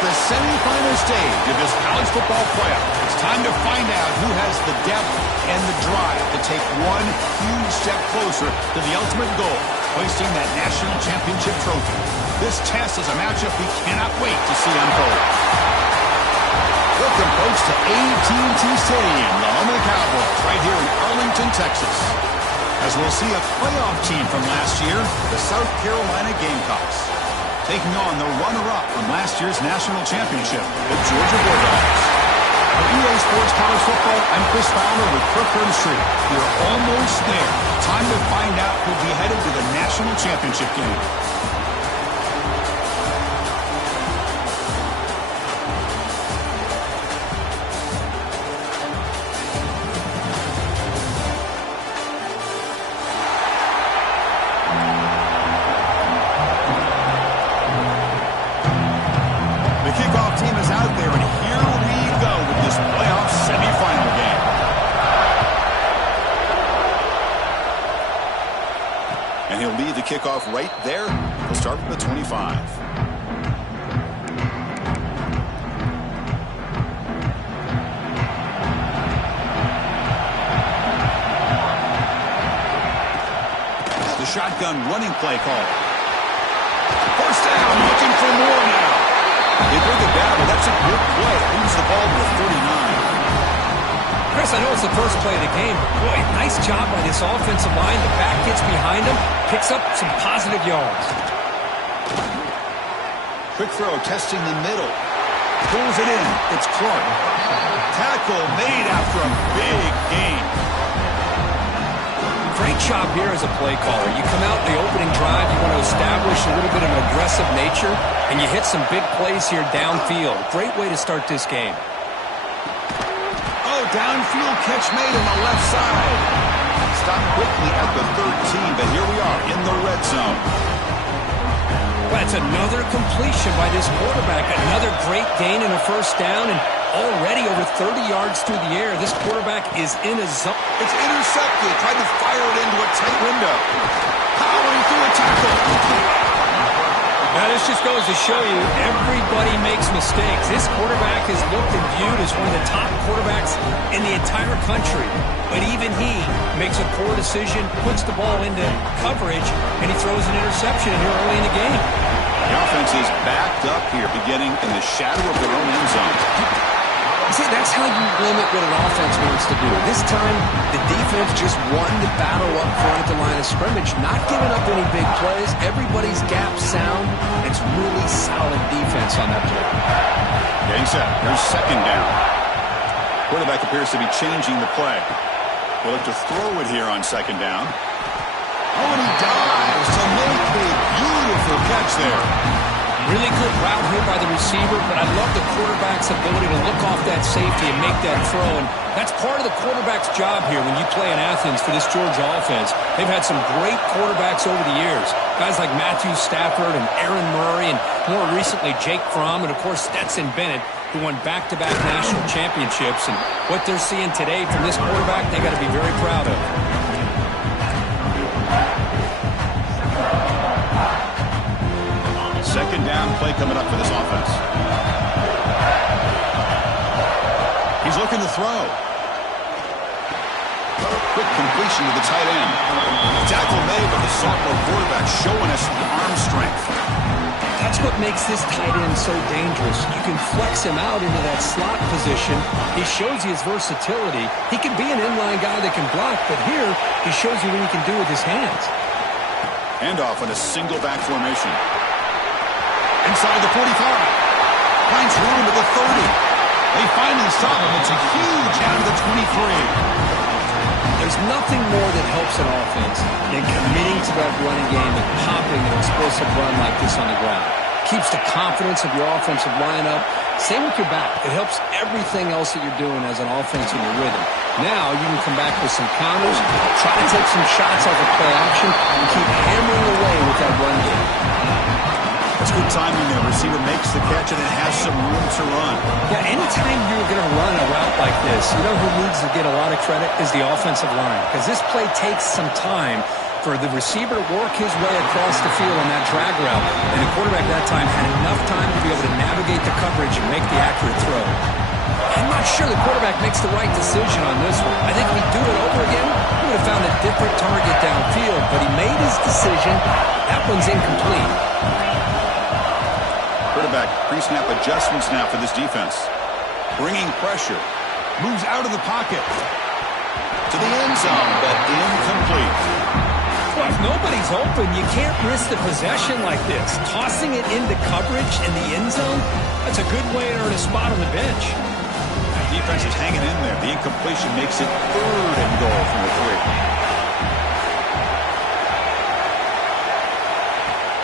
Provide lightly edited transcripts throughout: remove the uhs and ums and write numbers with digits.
the semifinal stage of this college football playoff. It's time to find out who has the depth and the drive to take one huge step closer to the ultimate goal, hoisting that national championship trophy. This test is a matchup we cannot wait to see unfold. Welcome, folks, to AT&T Stadium, the home of the Cowboys, right here in Arlington, Texas. As we'll see a playoff team from last year, the South Carolina Gamecocks, taking on the runner-up from last year's national championship, the Georgia Bulldogs. For EA Sports College Football, I'm Chris Fowler with Kirkland Street. We're almost there. Time to find out who'll be headed to the national championship game. Kickoff right there. We'll start from the 25. The shotgun running play call. First down, looking for more now. They bring it down, but that's a good play. Moves the ball to the 39. Chris, I know it's the first play of the game, but boy, nice job by this offensive line. The back gets behind him, picks up some positive yards. Quick throw, testing the middle. Pulls it in. It's Clark. Tackle made after a big gain. Great job here as a play caller. You come out in the opening drive, you want to establish a little bit of an aggressive nature, and you hit some big plays here downfield. Great way to start this game. Downfield catch made on the left side. Stopped quickly at the 13, but here we are in the red zone. That's another completion by this quarterback. Another great gain in a first down, and already over 30 yards through the air. This quarterback is in a zone. It's intercepted. Tried to fire it into a tight window. Powering through a tackle. Now, this just goes to show you everybody makes mistakes. This quarterback is looked and viewed as one of the top quarterbacks in the entire country. But even he makes a poor decision, puts the ball into coverage, and he throws an interception here early in the game. The offense is backed up here, beginning in the shadow of their own end zone. See, that's how you limit what an offense wants to do. This time, the defense just won the battle up front at the line of scrimmage, not giving up any big plays. Everybody's gap sound. It's really solid defense on that play. Getting set. Here's second down. Quarterback appears to be changing the play. They'll look to throw it here on second down. Oh, and he dives to make a beautiful catch there. Really good route here by the receiver, but I love the quarterback's ability to look off that safety and make that throw. And that's part of the quarterback's job here when you play in Athens for this Georgia offense. They've had some great quarterbacks over the years. Guys like Matthew Stafford and Aaron Murray, and more recently Jake Fromm, and of course Stetson Bennett, who won back-to-back national championships. And what they're seeing today from this quarterback, they got to be very proud of. Second down play coming up for this offense. He's looking to throw. Quick completion to the tight end. Tackle made, but the sophomore quarterback showing us the arm strength. That's what makes this tight end so dangerous. You can flex him out into that slot position. He shows you his versatility. He can be an inline guy that can block, but here he shows you what he can do with his hands. Handoff in a single back formation. Inside the 45. Finds room at the 30. They finally stop him. It's a huge out of the 23. There's nothing more that helps an offense than committing to that running game and popping an explosive run like this on the ground. Keeps the confidence of your offensive lineup. Same with your back. It helps everything else that you're doing as an offense in your rhythm. Now you can come back with some counters, try to take some shots off of play action, and keep hammering away with that run game. That's good timing there. Receiver makes the catch and it has some room to run. Yeah, anytime you're going to run a route like this, you know who needs to get a lot of credit is the offensive line. Because this play takes some time for the receiver to work his way across the field on that drag route. And the quarterback that time had enough time to be able to navigate the coverage and make the accurate throw. I'm not sure the quarterback makes the right decision on this one. I think if he'd do it over again, he would have found a different target downfield. But he made his decision. That one's incomplete. Quarterback pre-snap adjustments now for this defense. Bringing pressure. Moves out of the pocket. To the end zone, but incomplete. Well, if nobody's open, you can't risk the possession like this. Tossing it into coverage in the end zone, that's a good way to earn a spot on the bench. That defense is hanging in there. The incompletion makes it 3rd and goal from the 3.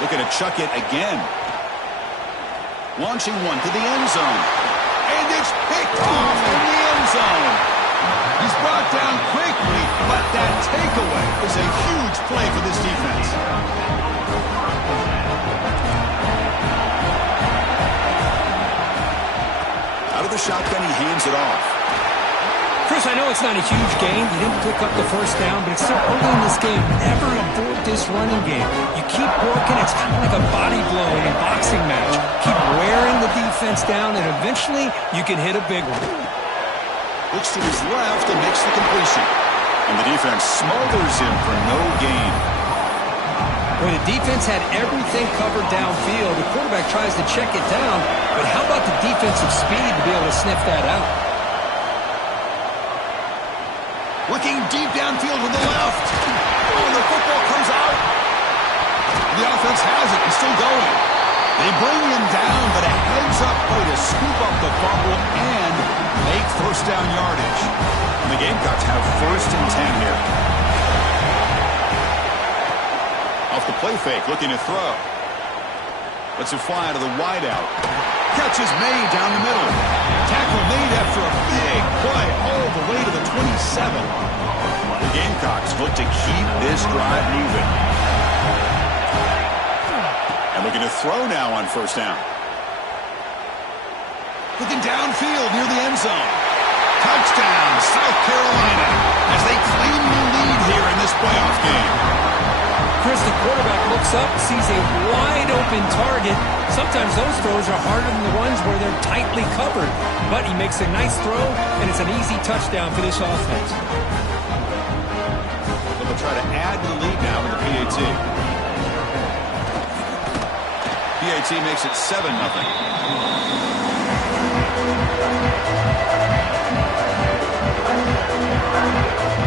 Looking to chuck it again. Launching one to the end zone. And it's picked off in the end zone. He's brought down quickly, but that takeaway is a huge play for this defense. Out of the shotgun, he hands it off. Chris, I know it's not a huge gain. You didn't pick up the first down, but it's still early in this game. Never abort this running game. You keep working. It's kind of like a body blow in a boxing match. Keep wearing the defense down, and eventually you can hit a big one. Looks to his left and makes the completion. And the defense smothers him for no gain. When the defense had everything covered downfield, the quarterback tries to check it down, but how about the defensive speed to be able to sniff that out? Looking deep downfield to the left. Oh, the football comes out. The offense has it and still going. They bring him down, but a heads-up play to scoop up the fumble and make first down yardage. And the Gamecocks have 1st and 10 here. Off the play fake, looking to throw. Lets it fly to the wideout. Catch is made down the middle. Tackle made after a big play all the way to the 27. The Gamecocks look to keep this drive moving. And looking to throw now on first down. Looking downfield near the end zone. Touchdown, South Carolina, as they claim the lead here in this playoff game. Chris, the quarterback looks up, sees a wide-open target. Sometimes those throws are harder than the ones where they're tightly covered. But he makes a nice throw, and it's an easy touchdown for this offense. They'll try to add to the lead now with the PAT. PAT makes it 7-0.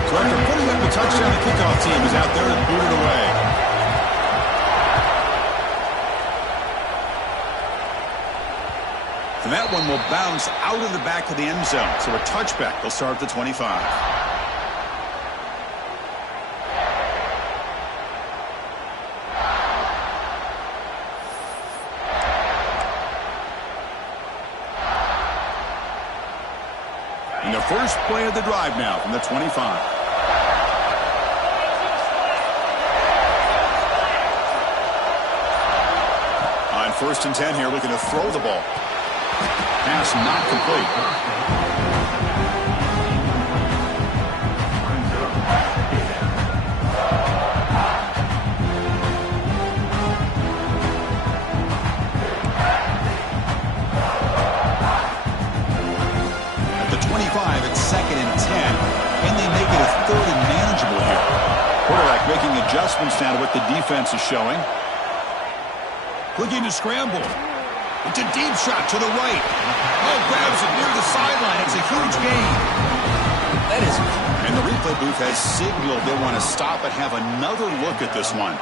So after putting up a touchdown, the kickoff team is out there and boot it away. And that one will bounce out of the back of the end zone. So a touchback. They'll start at the 25. And the first play of the drive now from the 25. On 1st and 10 here, looking to throw the ball. Pass not complete. At the 25, it's 2nd and 10, and they make it a 3rd and manageable here. Quarterback making adjustments now to what the defense is showing. Looking to scramble. It's a deep shot to the right. Oh, grabs it near the sideline. It's a huge gain. That is. And the replay booth has signaled they want to stop and have another look at this one.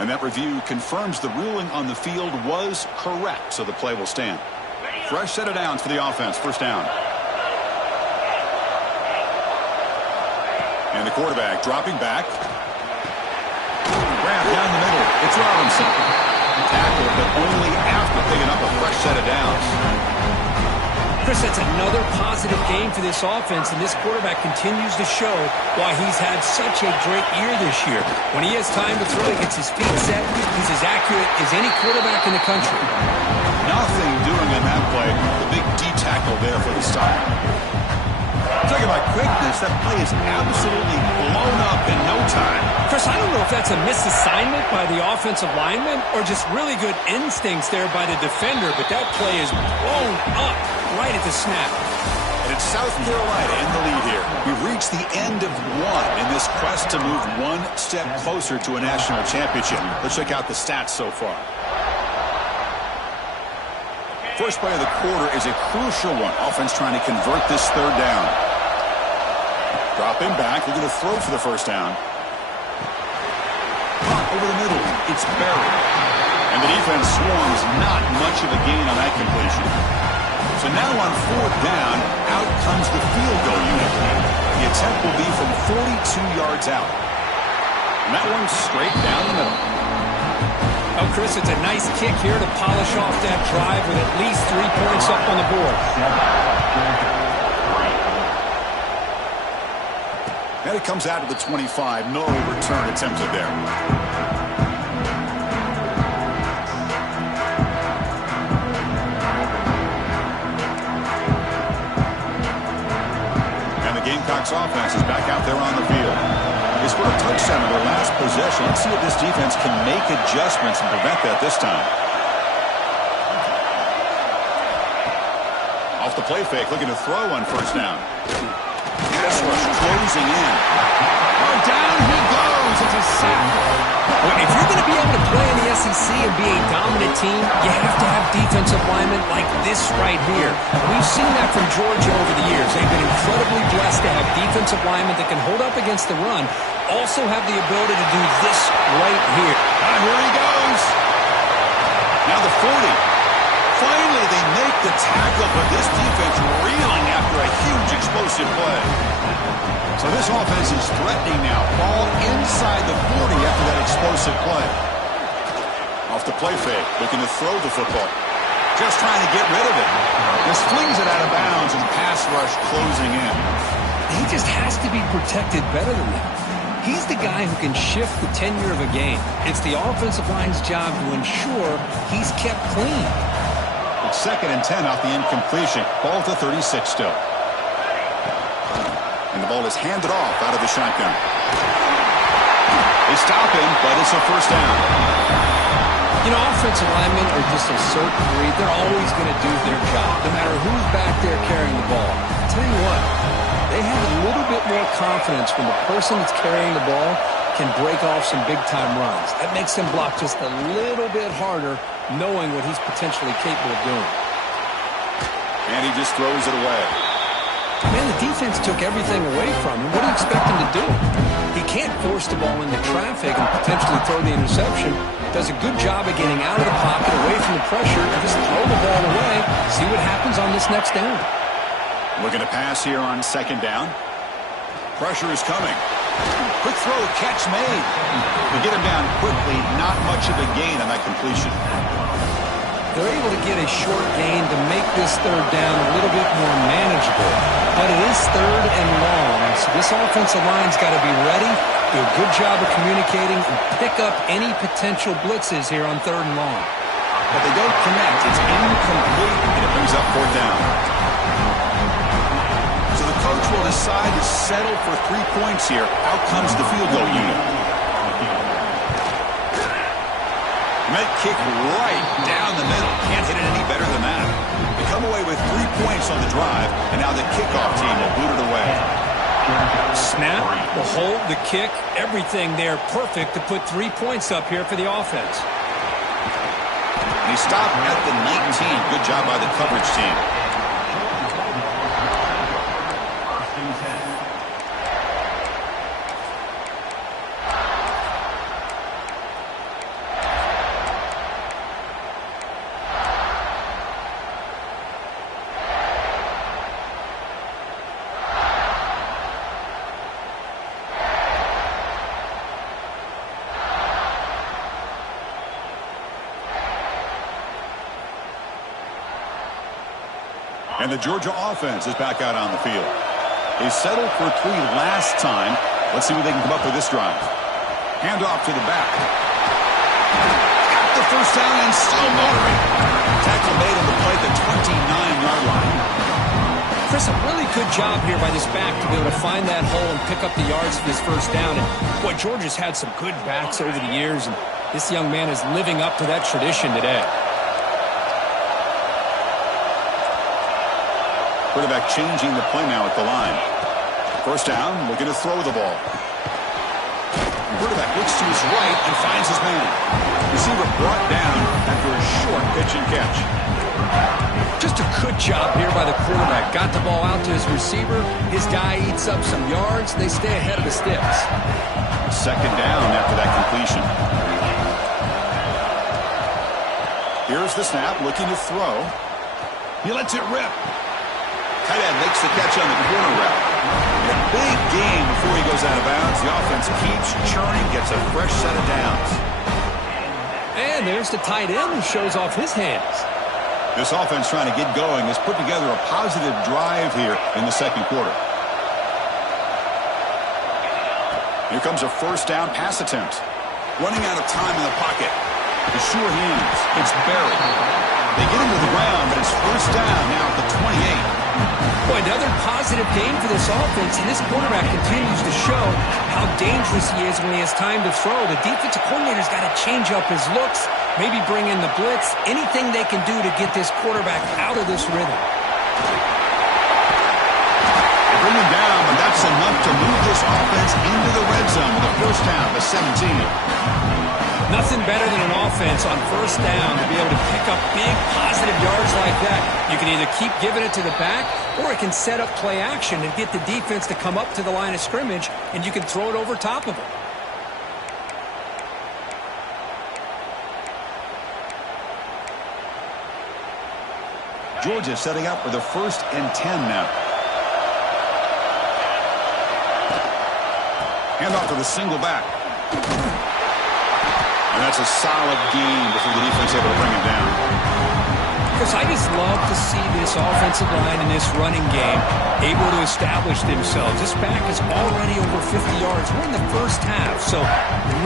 And that review confirms the ruling on the field was correct, so the play will stand. Fresh set of downs for the offense. First down. And the quarterback dropping back. Grab down the middle. It's Robinson. Tackle, but only after picking up a fresh set of downs. Chris, that's another positive game for this offense, and this quarterback continues to show why he's had such a great year this year. When he has time to throw, he gets his feet set. He's as accurate as any quarterback in the country. Nothing doing scoring on that play. The big D tackle there for the stop. Talking about quickness, that play is absolutely blown up in no time. Chris, I don't know if that's a misassignment by the offensive lineman or just really good instincts there by the defender, but that play is blown up right at the snap. And it's South Carolina in the lead here. We've reached the end of one in this quest to move one step closer to a national championship. Let's check out the stats so far. First play of the quarter is a crucial one. Offense trying to convert this third down. Dropping back. They're going to throw for the first down. Caught over the middle. It's buried. And the defense swarms. Not much of a gain on that completion. So now on fourth down, out comes the field goal unit. The attempt will be from 42 yards out. And that one's straight down the middle. Oh, Chris, it's a nice kick here to polish off that drive with at least 3 points up on the board. And it comes out to the 25. No return attempted there. Gamecocks offense is back out there on the field. They scored a touchdown in their last possession. Let's see if this defense can make adjustments and prevent that this time. Off the play fake, looking to throw on first down. Pass rush closing in. Oh, down he goes. It's a sack. Well, if you're going to be able to play in the SEC and be a dominant team, you have to have defensive linemen like this right here. We've seen that from Georgia over the years. They've been incredibly blessed to have defensive linemen that can hold up against the run, also have the ability to do this right here. And here he goes. Now the 40. Finally, they make the tackle, but this defense reeling after a huge explosive play. So this offense is threatening now. Ball inside the 40 after that explosive play. Off the play fake, looking to throw the football. Just trying to get rid of it. Just flings it out of bounds and pass rush closing in. He just has to be protected better than that. He's the guy who can shift the tenure of a game. It's the offensive line's job to ensure he's kept clean. It's 2nd and 10 off the incompletion. Ball to 36 still. And the ball is handed off out of the shotgun. They stop him, but it's a first down. You know, offensive linemen are just a certain breed. They're always going to do their job, no matter who's back there carrying the ball. I'll tell you what, they have a little bit more confidence when the person that's carrying the ball can break off some big-time runs. That makes them block just a little bit harder, knowing what he's potentially capable of doing. And he just throws it away. Man, the defense took everything away from him. What do you expect him to do? He can't force the ball into traffic and potentially throw the interception. Does a good job of getting out of the pocket, away from the pressure, and just throw the ball away. See what happens on this next down. Looking to pass here on 2nd down. Pressure is coming. Quick throw, catch made. They get him down quickly. Not much of a gain on that completion. They're able to get a short gain to make this third down a little bit more manageable. But it is 3rd and long, so this offensive line's got to be ready, do a good job of communicating, and pick up any potential blitzes here on 3rd and long. But they don't connect. It's incomplete, and it brings up 4th down. So the coach will decide to settle for 3 points here. Out comes the field goal unit. That kick right down the middle. Can't hit it any better than that. They come away with 3 points on the drive, and now the kickoff team will boot it away. Snap, the hold, the kick, everything there perfect to put 3 points up here for the offense. And he stopped at the 19. Good job by the coverage team. And the Georgia offense is back out on the field. They settled for 3 last time. Let's see what they can come up with this drive. Hand off to the back. Got the first down and still motoring. Tackle made on the play at the Chris, a really good job here by this back to be able to find that hole and pick up the yards for this first down. And, boy, Georgia's had some good backs over the years, and this young man is living up to that tradition today. Quarterback changing the play now at the line. First down, looking to throw the ball. Quarterback looks to his right and finds his man. Receiver brought down after a short pitch and catch. Just a good job here by the quarterback. Got the ball out to his receiver. His guy eats up some yards. They stay ahead of the sticks. Second down after that completion. Here's the snap, looking to throw. He lets it rip. Tight end makes the catch on the corner route. A big gain before he goes out of bounds. The offense keeps churning, gets a fresh set of downs. And there's the tight end who shows off his hands. This offense trying to get going has put together a positive drive here in the second quarter. Here comes a first down pass attempt. Running out of time in the pocket. The sure hands. It's buried. They get him to the ground, but it's first down now at the 28. Boy, another positive game for this offense, and this quarterback continues to show how dangerous he is when he has time to throw. The defensive coordinator's got to change up his looks, maybe bring in the blitz, anything they can do to get this quarterback out of this rhythm. They bring him down, but that's enough to move this offense into the red zone with a first down, the 17. Nothing better than an offense on first down to be able to pick up big positive yards like that. You can either keep giving it to the back, or it can set up play action and get the defense to come up to the line of scrimmage, and you can throw it over top of it. Georgia setting up with a 1st and 10 now. Hand off to the single back. And that's a solid gain before the defense able to bring him down. Because I just love to see this offensive line in this running game able to establish themselves. This back is already over 50 yards. We're in the first half, so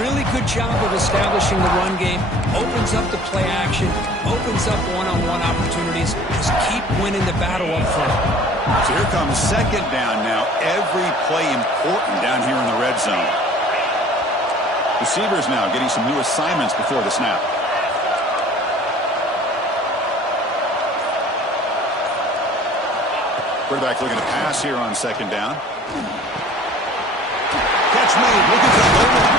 really good job of establishing the run game. Opens up the play action, opens up one-on-one opportunities. Just keep winning the battle up front. So here comes second down now. Every play important down here in the red zone. Receivers now getting some new assignments before the snap. Quarterback looking to pass here on second down. Catch made, looking for the goal line.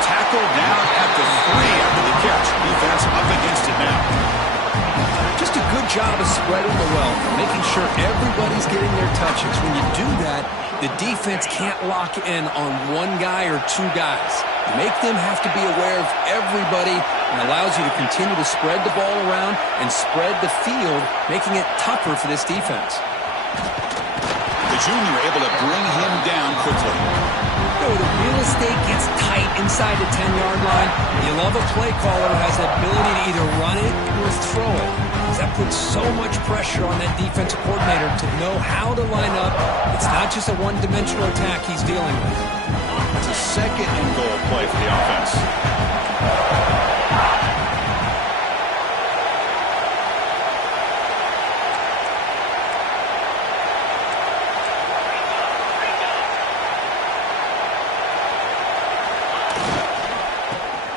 Tackle down at the 3 after the catch. Defense up against it now. Just a good job of spreading the wealth, making sure everybody's getting their touches. When you do that, the defense can't lock in on one guy or two guys. Make them have to be aware of everybody, and allows you to continue to spread the ball around and spread the field, making it tougher for this defense. The junior able to bring him down quickly. The real estate gets tight inside the 10-yard line. You love a play caller who has the ability to either run it or throw it. That puts so much pressure on that defensive coordinator to know how to line up. It's not just a one-dimensional attack he's dealing with. It's a second and goal play for the offense.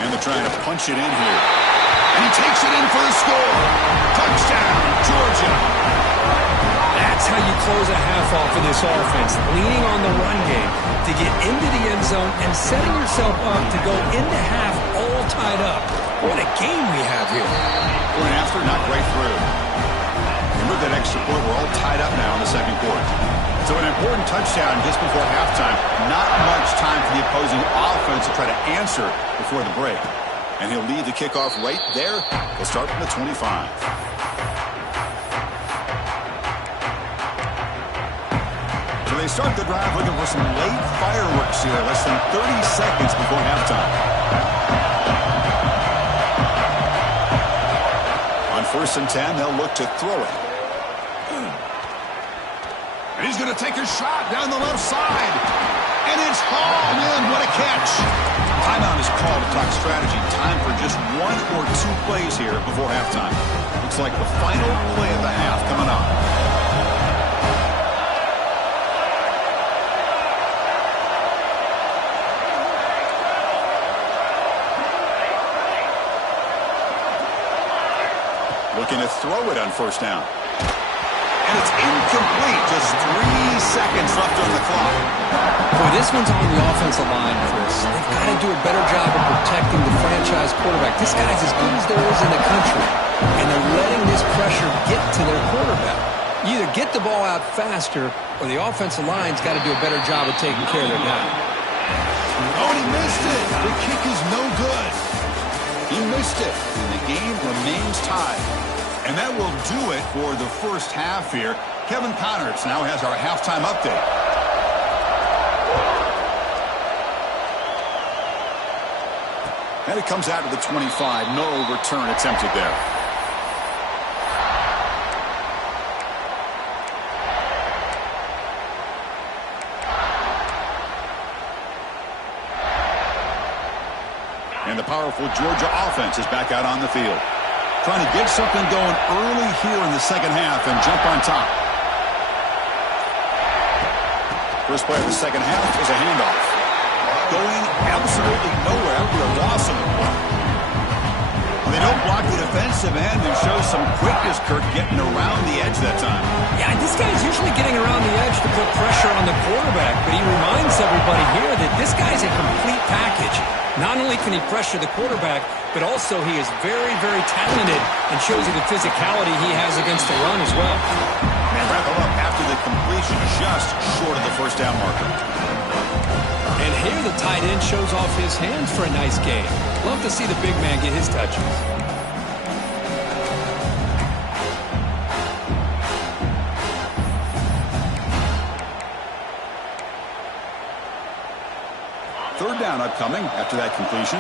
And they're trying to punch it in here. And he takes it in for the score. Touchdown, Georgia. That's how you close a half off of this offense, leaning on the run game to get into the end zone and setting yourself up to go into half all tied up. What a game we have here. Going after, not right through. And with that extra point, we're all tied up now in the second quarter. So an important touchdown just before halftime. Not much time for the opposing offense to try to answer before the break. And he'll lead the kickoff right there. He'll start from the 25. So they start the drive looking for some late fireworks here, less than 30 seconds before halftime. On 1st and 10, they'll look to throw it. And he's going to take a shot down the left side. And it's hauled in. What a catch. Timeout is called to talk strategy. Time for just 1 or 2 plays here before halftime. Looks like the final play of the half coming up. Looking to throw it on first down. And it's incomplete. Just 3 seconds left on the clock. Boy, this one's on the offensive line, Chris. They've got to do a better job of protecting the franchise quarterback. This guy's as good as there is in the country, and they're letting this pressure get to their quarterback. You either get the ball out faster, or the offensive line's got to do a better job of taking care of their guy. Oh, and he missed it. The kick is no good. He missed it, and the game remains tied. And that will do it for the first half here. Kevin Connors now has our halftime update. And it comes out to the 25. No return attempted there. And the powerful Georgia offense is back out on the field. Trying to get something going early here in the second half and jump on top. First play of the second half is a handoff. Going absolutely nowhere. We are lost on the play. They don't block the defensive end and show some quickness, Kirk, getting around the edge that time. Yeah, this guy's usually getting around the edge to put pressure on the quarterback, but he reminds everybody here that this guy's a complete package. Not only can he pressure the quarterback, but also he is very, very talented and shows you the physicality he has against the run as well. And wrap him up after the completion, just short of the first down marker. And here the tight end shows off his hands for a nice game. Love to see the big man get his touches. Third down upcoming after that completion.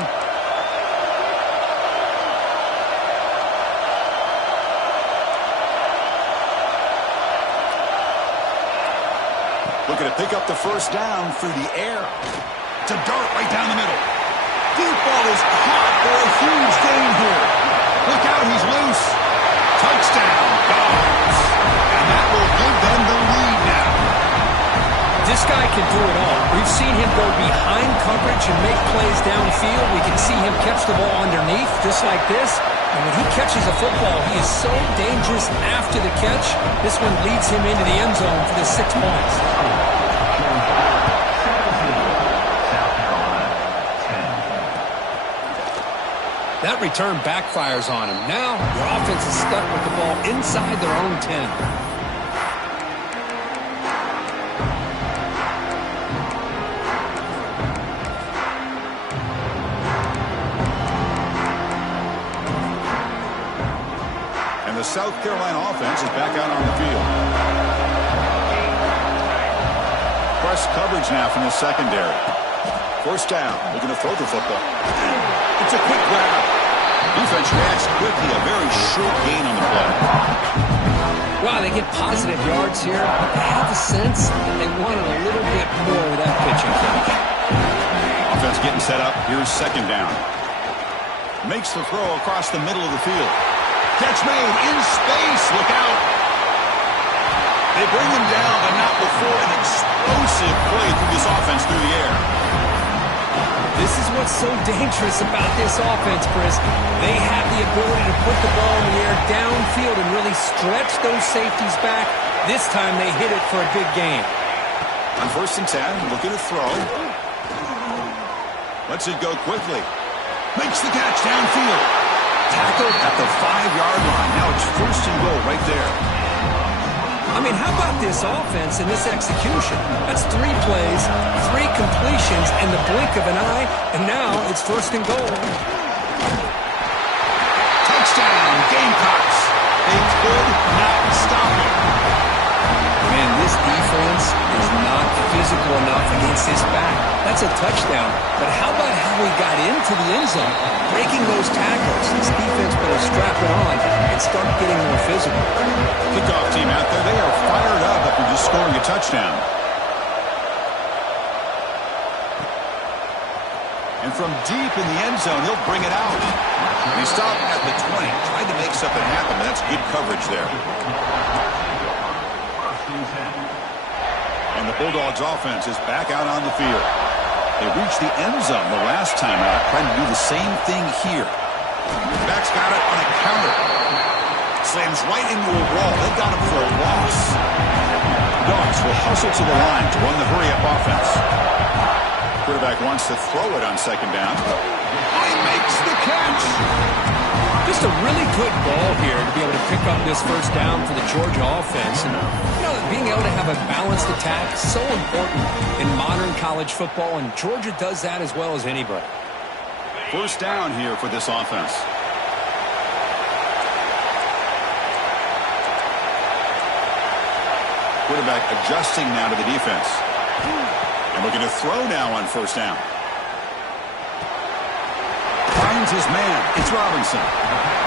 Looking to pick up the first down through the air. It's a dart right down the middle. Deep ball is caught for a huge gain here. Look out, he's loose. Touchdown, Dawgs. And that will give them the lead now. This guy can do it all. We've seen him go behind coverage and make plays downfield. We can see him catch the ball underneath, just like this. And when he catches a football, he is so dangerous after the catch. This one leads him into the end zone for the 6 points. That return backfires on him. Now, your offense is stuck with the ball inside their own 10. The South Carolina offense is back out on the field. Press coverage now from the secondary. First down. Looking to throw the football. It's a quick grab. Defense reacts quickly. A very short gain on the play. Wow, they get positive yards here. I have the sense that they wanted a little bit more with that pitching catch. Offense getting set up. Here's second down. Makes the throw across the middle of the field. Catch made in space. Look out. They bring him down, but not before an explosive play through this offense through the air. This is what's so dangerous about this offense, Chris. They have the ability to put the ball in the air downfield and really stretch those safeties back. This time they hit it for a big gain. On 1st and 10, looking to throw. Lets it go quickly. Makes the catch downfield. Tackled at the 5-yard line. Now it's 1st and goal right there. I mean, how about this offense and this execution? That's 3 plays, 3 completions in the blink of an eye, and now it's 1st and goal. Touchdown, Gamecocks. They could not stop it. Man, this defense is not physical enough against this back. That's a touchdown. But how about how we got into the end zone? Breaking those tackles. This defense better strap it on and start getting more physical. Kickoff team out there. They are fired up after just scoring a touchdown. And from deep in the end zone, he'll bring it out. And he stopped at the 20. Tried to make something happen, but that's good coverage there. And the Bulldogs offense is back out on the field. They reached the end zone the last time out, trying to do the same thing here. Back's got it on a counter. slams right into a wall. They got him for a loss. Dawgs will hustle to the line to run the hurry-up offense. Quarterback wants to throw it on second down. He makes the catch. Just a really good ball here to be able to pick up this first down for the Georgia offense. And, being able to have a balanced attack is so important in modern college football, and Georgia does that as well as anybody. First down here for this offense. Quarterback adjusting now to the defense. And looking to throw now on first down. Finds his man. It's Robinson.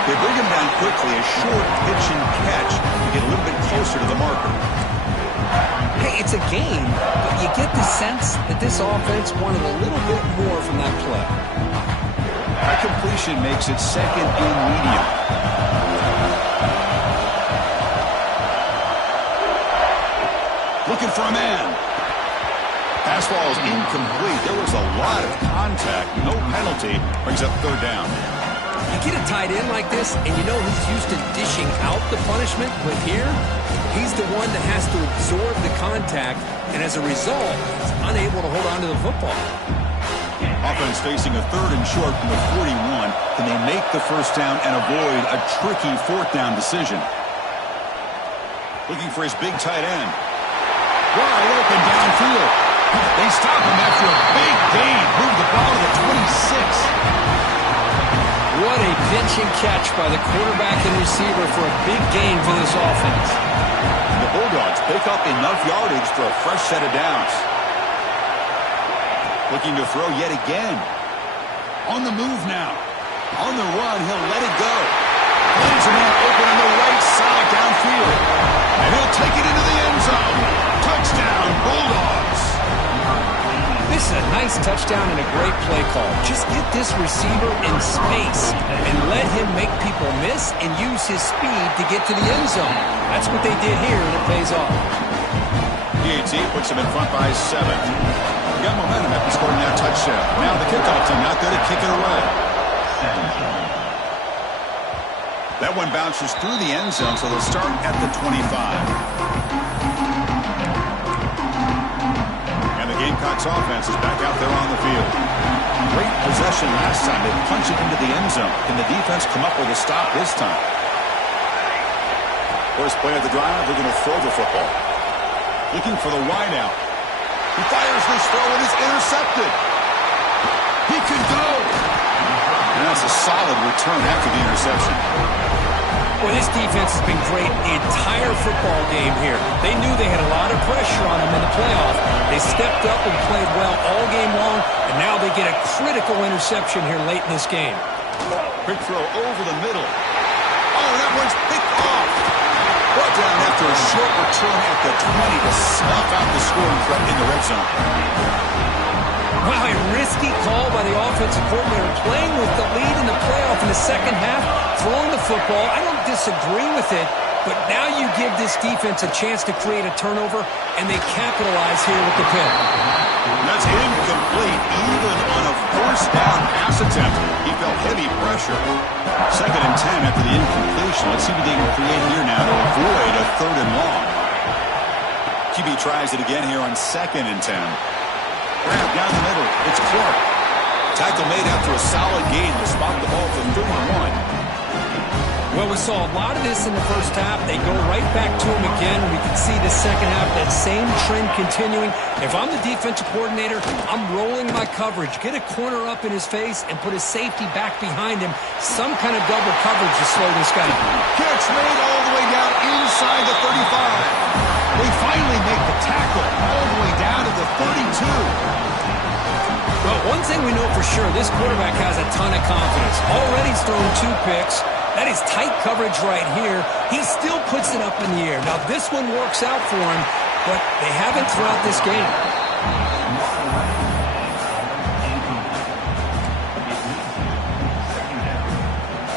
They bring him down quickly. A short pitch and catch to get a little bit closer to the marker. Hey, it's a game, but you get the sense that this offense wanted a little bit more from that play. That completion makes it second and medium. Looking for a man. Pass ball is incomplete. There was a lot of contact. No penalty. Brings up third down. You get a tight end like this, and you know he's used to dishing out the punishment, but here, he's the one that has to absorb the contact, and as a result, he's unable to hold on to the football. Offense facing a third and short from the 41. Can they make the first down and avoid a tricky fourth down decision? Looking for his big tight end. Wide open downfield. They stop him after a big gain. Move the ball to the 26. What a pitch and catch by the quarterback and receiver for a big gain for this offense. The Bulldogs pick up enough yardage for a fresh set of downs. Looking to throw yet again. On the move now. On the run, he'll let it go. Finds a man open on the right side downfield. And he'll take it into the end zone. Touchdown, Bulldogs. This is a nice touchdown and a great play call. Just get this receiver in space and let him make people miss and use his speed to get to the end zone. That's what they did here, and it pays off. UGA puts him in front by 7. Got momentum after scoring that touchdown. Now the kickoff team not good at kicking away. That one bounces through the end zone, so they'll start at the 25. Gamecocks offense is back out there on the field. Great possession last time. They punch it into the end zone. Can the defense come up with a stop this time? First play of the drive, they're going to throw the football. Looking for the wideout. He fires this throw and is intercepted. He can go. And that's a solid return after the interception. Well, this defense has been great the entire football game here. They knew they had a lot of pressure on them in the playoff. They stepped up and played well all game long, and now they get a critical interception here late in this game. Quick throw over the middle. Oh, that one's picked off. Brought down after a short return at the 20 to snuff out the scoring threat in the red zone. Wow, a risky call by the offensive coordinator, playing with the lead in the playoff in the second half, throwing the football. I don't disagree with it, but now you give this defense a chance to create a turnover, and they capitalize here with the pick. That's incomplete, even on a first down pass attempt. He felt heavy pressure. Second and 10 after the incompletion. Let's see what they can create here now to avoid a third and long. QB tries it again here on second and 10. Grab down the middle. It's Clark. Tackle made after a solid gain to spot the ball for 31. Well, we saw a lot of this in the first half. They go right back to him again. We can see the second half, that same trend continuing. If I'm the defensive coordinator, I'm rolling my coverage. Get a corner up in his face and put his safety back behind him. Some kind of double coverage to slow this guy down. Catch made all the way down inside the 35. They finally make the tackle all the way down to the 32. Well, one thing we know for sure, this quarterback has a ton of confidence. Already he's thrown 2 picks. That is tight coverage right here. He still puts it up in the air. Now, this one works out for him, but they haven't throughout this game.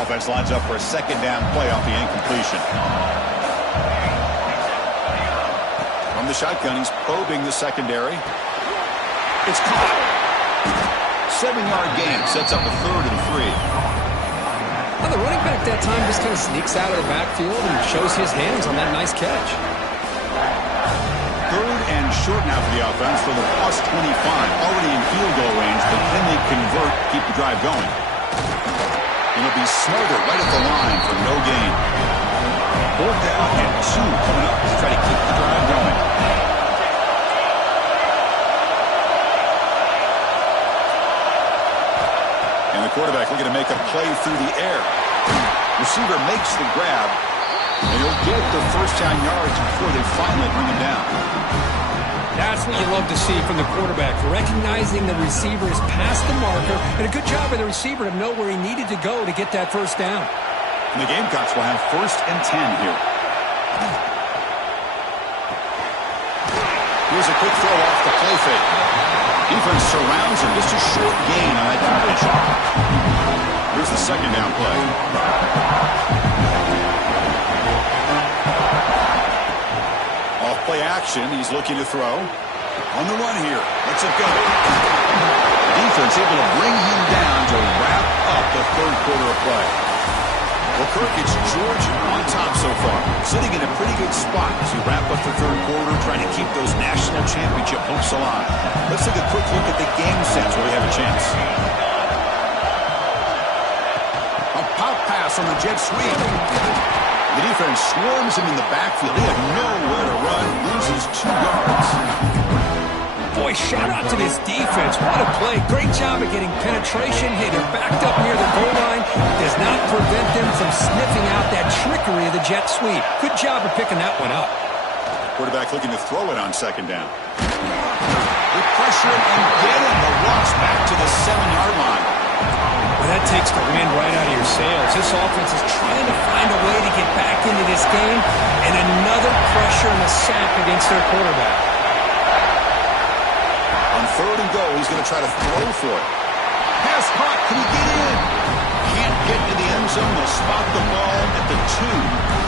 Offense lines up for a second down play off the incompletion. From the shotgun, he's probing the secondary. It's caught. 7-yard gain sets up a 3rd and 3. Well, the running back that time just kind of sneaks out of the backfield and shows his hands on that nice catch. Third and short now for the offense for the +25. Already in field goal range, but can they convert, keep the drive going? And it'll be Smothered right at the line for no gain. 4th down and 2 coming up to try to keep the drive going. And the quarterback looking to make a play through the air. Receiver makes the grab, and he'll get the first down yards before they finally bring him down. That's what you love to see from the quarterback, recognizing the receiver is past the marker, and a good job by the receiver to know where he needed to go to get that first down. And the Gamecocks will have 1st and 10 here. Here's a quick throw off the play fake. Defense surrounds him. Just a short gain on that completion. Here's the 2nd down play. Off play action. He's looking to throw. On the run here. Let's it go. The defense able to bring him down to wrap up the 3rd quarter of play. Well, Kirk, it's Georgia on top so far. Sitting in a pretty good spot as we wrap up the 3rd quarter, trying to keep those national championship hopes alive. Let's take a quick look at the game sets where we have a chance. A pop pass on the jet sweep. The defense swarms him in the backfield. They have nowhere to run. Loses 2 yards. Boy, shout out to this defense. What a play. Great job of getting penetration. Hey, they're backed up near the goal line. Does not prevent them from sniffing out that trickery of the jet sweep. Good job of picking that one up. Quarterback looking to throw it on 2nd down. They pressure him and get him. The Ross back to the 7-yard line. Well, that takes the wind right out of your sails. This offense is trying to find a way to get back into this game, and another pressure and a sack against their quarterback. On 3rd and goal, he's going to try to throw for it. Pass caught. Can he get in? Can't get to the end zone. They'll spot the ball at the 2.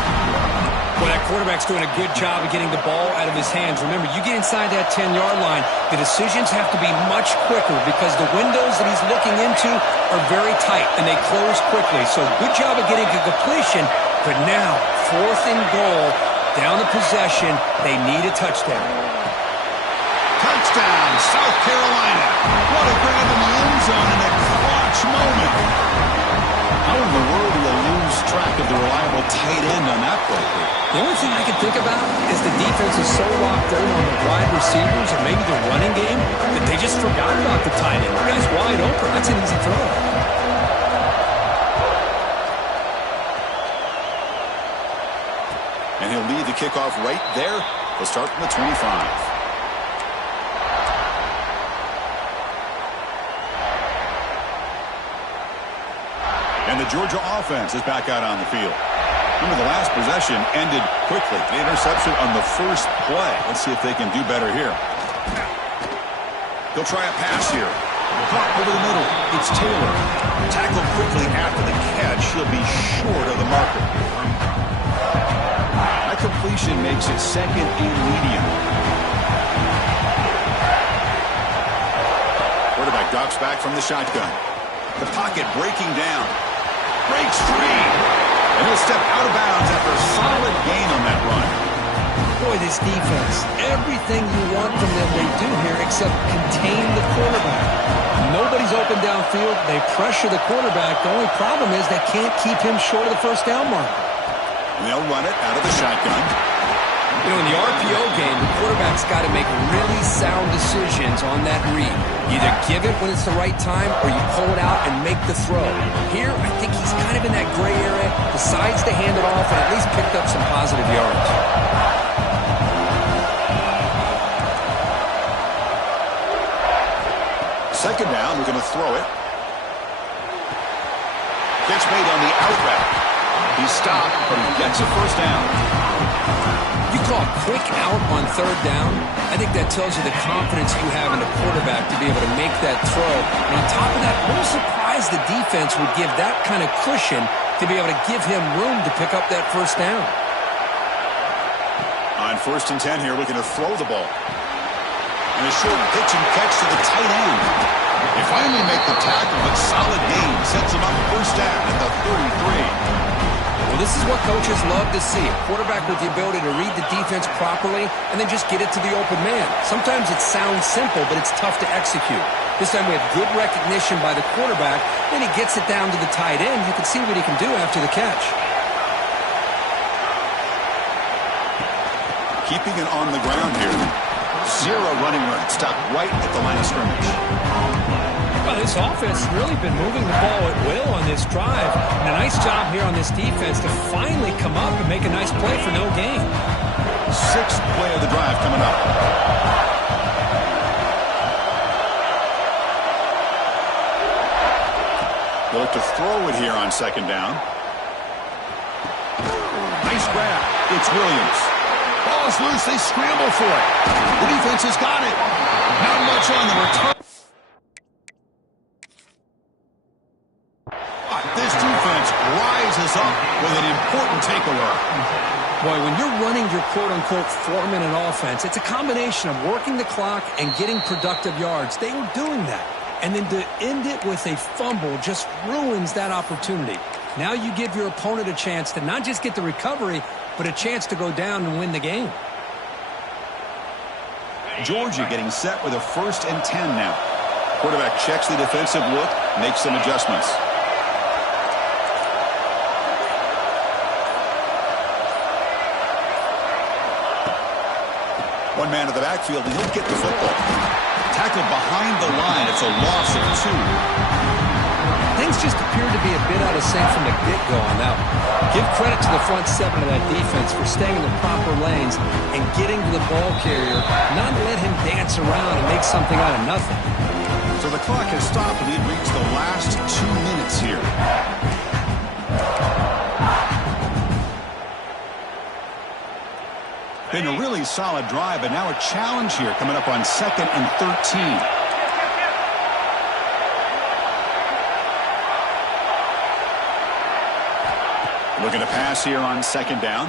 Well, that quarterback's doing a good job of getting the ball out of his hands. Remember, you get inside that 10-yard line, the decisions have to be much quicker because the windows that he's looking into are very tight, and they close quickly. So good job of getting a completion, but now 4th and goal, down the possession, they need a touchdown. Touchdown, South Carolina. What a grab in the end zone in a clutch moment. How in the world do you lose track of the reliable tight end on that play? The only thing I can think about is the defense is so locked in on the wide receivers or maybe the running game that they just forgot about the tight end. The guy's wide open. That's an easy throw. And he'll lead the kickoff right there. They'll start from the 25. And the Georgia offense is back out on the field. Remember, the last possession ended quickly. The interception on the first play. Let's see if they can do better here. They'll try a pass here. Caught over the middle. It's Taylor. Tackled quickly after the catch. He'll be short of the marker. That completion makes it 2nd and medium. Quarterback drops back from the shotgun. The pocket breaking down. Breaks free. And he'll step out of bounds after a solid gain on that run. Boy, this defense, everything you want from them they do here except contain the quarterback. Nobody's open downfield. They pressure the quarterback. The only problem is they can't keep him short of the first down marker. And they'll run it out of the shotgun. You know, in the RPO game, the quarterback's got to make really sound decisions on that read. Either give it when it's the right time or you pull it out and make the throw. Here, I think he's kind of in that gray area, decides to hand it off and at least picked up some positive yards. 2nd down, we're going to throw it. Catch made on the out route. He stopped, but he gets a first down. You call quick out on 3rd down, I think that tells you the confidence you have in the quarterback to be able to make that throw. And on top of that, a little surprised the defense would give that kind of cushion to be able to give him room to pick up that first down. On 1st and 10 here, looking to throw the ball. And a short pitch and catch to the tight end. They finally make the tackle, but solid gain sets them up first down at the 33. Well, this is what coaches love to see. A quarterback with the ability to read the defense properly and then just get it to the open man. Sometimes it sounds simple, but it's tough to execute. This time we have good recognition by the quarterback. Then he gets it down to the tight end. You can see what he can do after the catch. Keeping it on the ground here. Zero running room. Stuck right at the line of scrimmage. Well, this offense has really been moving the ball at will on this drive. And a nice job here on this defense to finally come up and make a nice play for no gain. Sixth play of the drive coming up. They'll look to throw it here on second down. Nice grab. It's Williams. Ball's loose. They scramble for it. The defense has got it. Not much on the return. This defense rises up with an important takeaway. Boy, when you're running your quote-unquote 4-minute offense, it's a combination of working the clock and getting productive yards. They were doing that. And then to end it with a fumble just ruins that opportunity. Now you give your opponent a chance to not just get the recovery, but a chance to go down and win the game. Georgia getting set with a 1st and 10 now. Quarterback checks the defensive look, makes some adjustments. One man to the backfield, and he'll get the football. Tackled behind the line. It's a loss of 2. Things just appear to be a bit out of sync from the get-go on that one. Give credit to the front 7 of that defense for staying in the proper lanes and getting to the ball carrier, not let him dance around and make something out of nothing. So the clock has stopped, and we've reached the last 2 minutes here. Been a really solid drive, but now a challenge here coming up on 2nd and 13. Looking to pass here on 2nd down.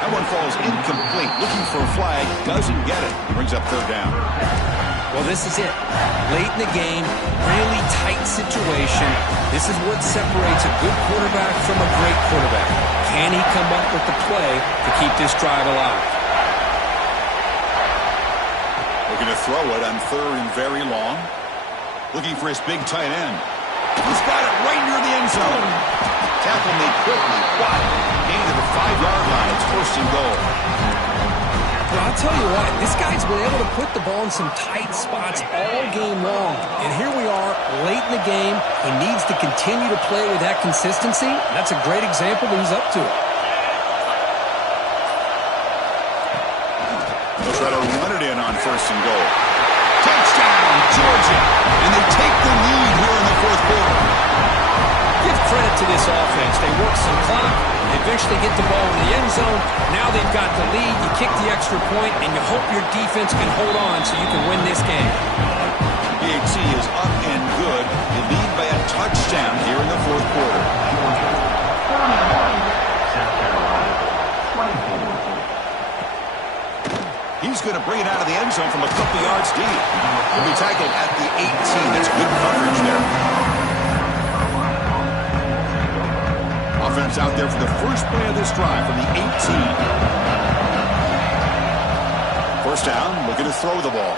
That one falls incomplete. Looking for a flag. Doesn't get it. Brings up 3rd down. Well, this is it. Late in the game, really tight situation. This is what separates a good quarterback from a great quarterback. Can he come up with the play to keep this drive alive? Looking to throw it on 3rd and very long. Looking for his big tight end. He's got it right near the end zone. Tackle made quickly. What? Gain to the 5-yard line. It's 1st and goal. Well, I'll tell you what, this guy's been able to put the ball in some tight spots all game long. And here we are, late in the game. He needs to continue to play with that consistency. That's a great example that he's up to it. They'll try to run it in on 1st and goal. Touchdown, Georgia! And they take the lead here in the 4th quarter. Give credit to this offense. They work some clock. They eventually get the ball in the end zone. Now they've got the lead. You kick the extra point, and you hope your defense can hold on so you can win this game. UGA is up and good. They lead by a touchdown here in the 4th quarter. He's going to bring it out of the end zone from a couple yards deep. He'll be tackled at the 18. That's good coverage there. Offense out there for the first play of this drive from the 18. 1st down, looking to throw the ball.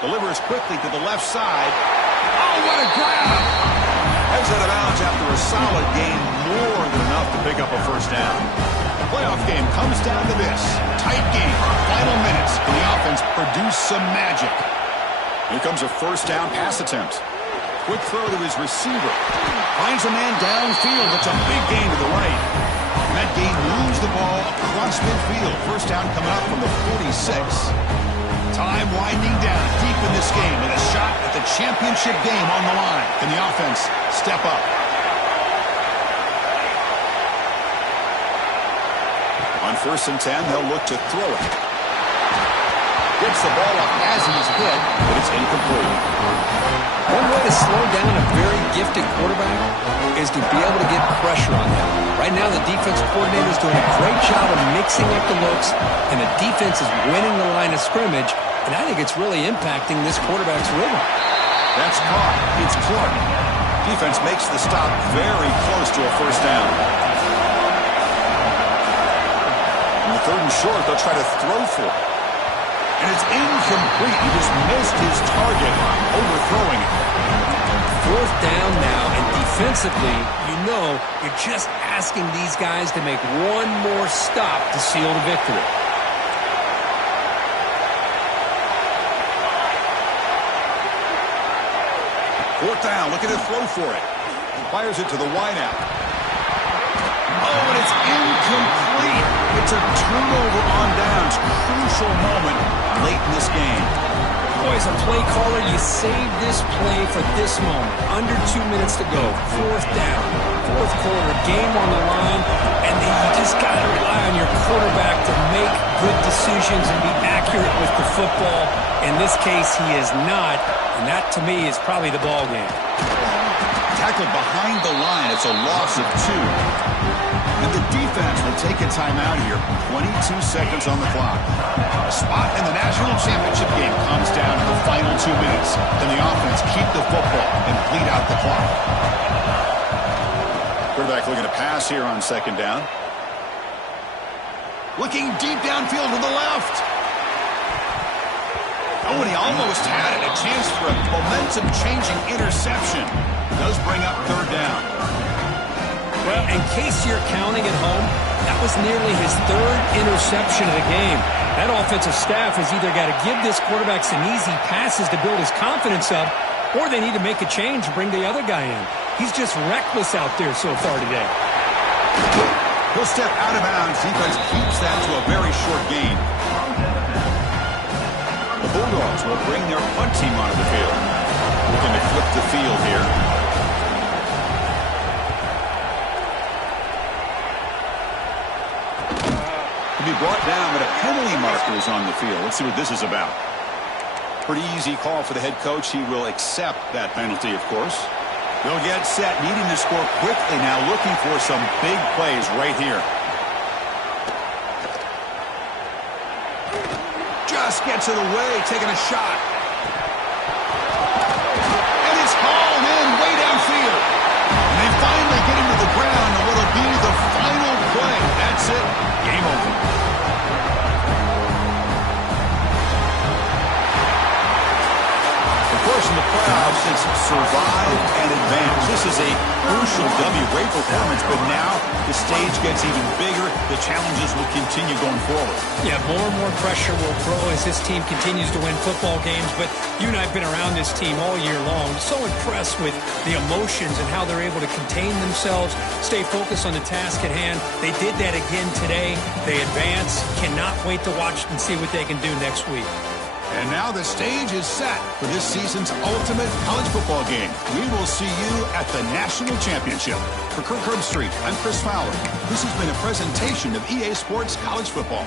Delivers quickly to the left side. Oh, what a grab! Heads out of bounds after a solid gain, more than enough to pick up a 1st down. The playoff game comes down to this. Tight game, final minutes, and the offense produce some magic. Here comes a 1st down pass attempt. Quick throw to his receiver. Finds a man downfield. It's a big gain to the right. And that gain moves the ball across midfield. 1st down coming up from the 46. Time winding down deep in this game with a shot at the championship game on the line. Can the offense step up? On 1st and 10, they'll look to throw it. Gets the ball up as he's hit, but it's incomplete. One way to slow down a very gifted quarterback is to be able to get pressure on him. Right now, the defense coordinator is doing a great job of mixing up the looks, and the defense is winning the line of scrimmage, and I think it's really impacting this quarterback's rhythm. That's caught. It's Clark. Defense makes the stop very close to a first down. On the 3rd and short, they'll try to throw for it. And it's incomplete. He just missed his target, overthrowing it. 4th down now, and defensively, you know you're just asking these guys to make one more stop to seal the victory. Fourth down, looking to throw for it. Fires it to the wideout. Oh, and it's incomplete. It's a turnover on downs. Crucial moment late in this game. Boy, as a play caller, you save this play for this moment. Under 2 minutes to go. 4th down. 4th quarter, game on the line, and then you just got to rely on your quarterback to make good decisions and be accurate with the football. In this case, he is not, and that, to me, is probably the ball game. Tackled behind the line. It's a loss of 2. And the defense will take a timeout here. 22 seconds on the clock. A spot in the national championship game comes down to the final 2 minutes. Then the offense keep the football and bleed out the clock. Quarterback looking to pass here on 2nd down. Looking deep downfield to the left. Oh, and he almost had it. A chance for a momentum-changing interception. Does bring up 3rd down. Well, in case you're counting at home, that was nearly his 3rd interception of the game. That offensive staff has either got to give this quarterback some easy passes to build his confidence up, or they need to make a change and bring the other guy in. He's just reckless out there so far today. He'll step out of bounds. Defense keeps that to a very short gain. The Bulldogs will bring their punt team onto the field. Looking to flip the field here. Be brought down, but a penalty marker is on the field. Let's see what this is about. Pretty easy call for the head coach. He will accept that penalty, of course. They'll get set, needing to score quickly now, looking for some big plays right here. Just gets it away, taking a shot. And it's hauled in way downfield. And they finally get him to the ground, and what'll be the final play. That's it. Game over. Of course, in the playoffs, it's survive and advance. This is a crucial W. Great performance, but now the stage gets even bigger. The challenges will continue going forward. Yeah, more and more pressure will grow as this team continues to win football games, but you and I have been around this team all year long. So impressed with the emotions and how they're able to contain themselves, stay focused on the task at hand. They did that again today. They advance. Cannot wait to watch and see what they can do next week. And now the stage is set for this season's ultimate college football game. We will see you at the National Championship. For Kirk Herbstreit, I'm Chris Fowler. This has been a presentation of EA Sports College Football.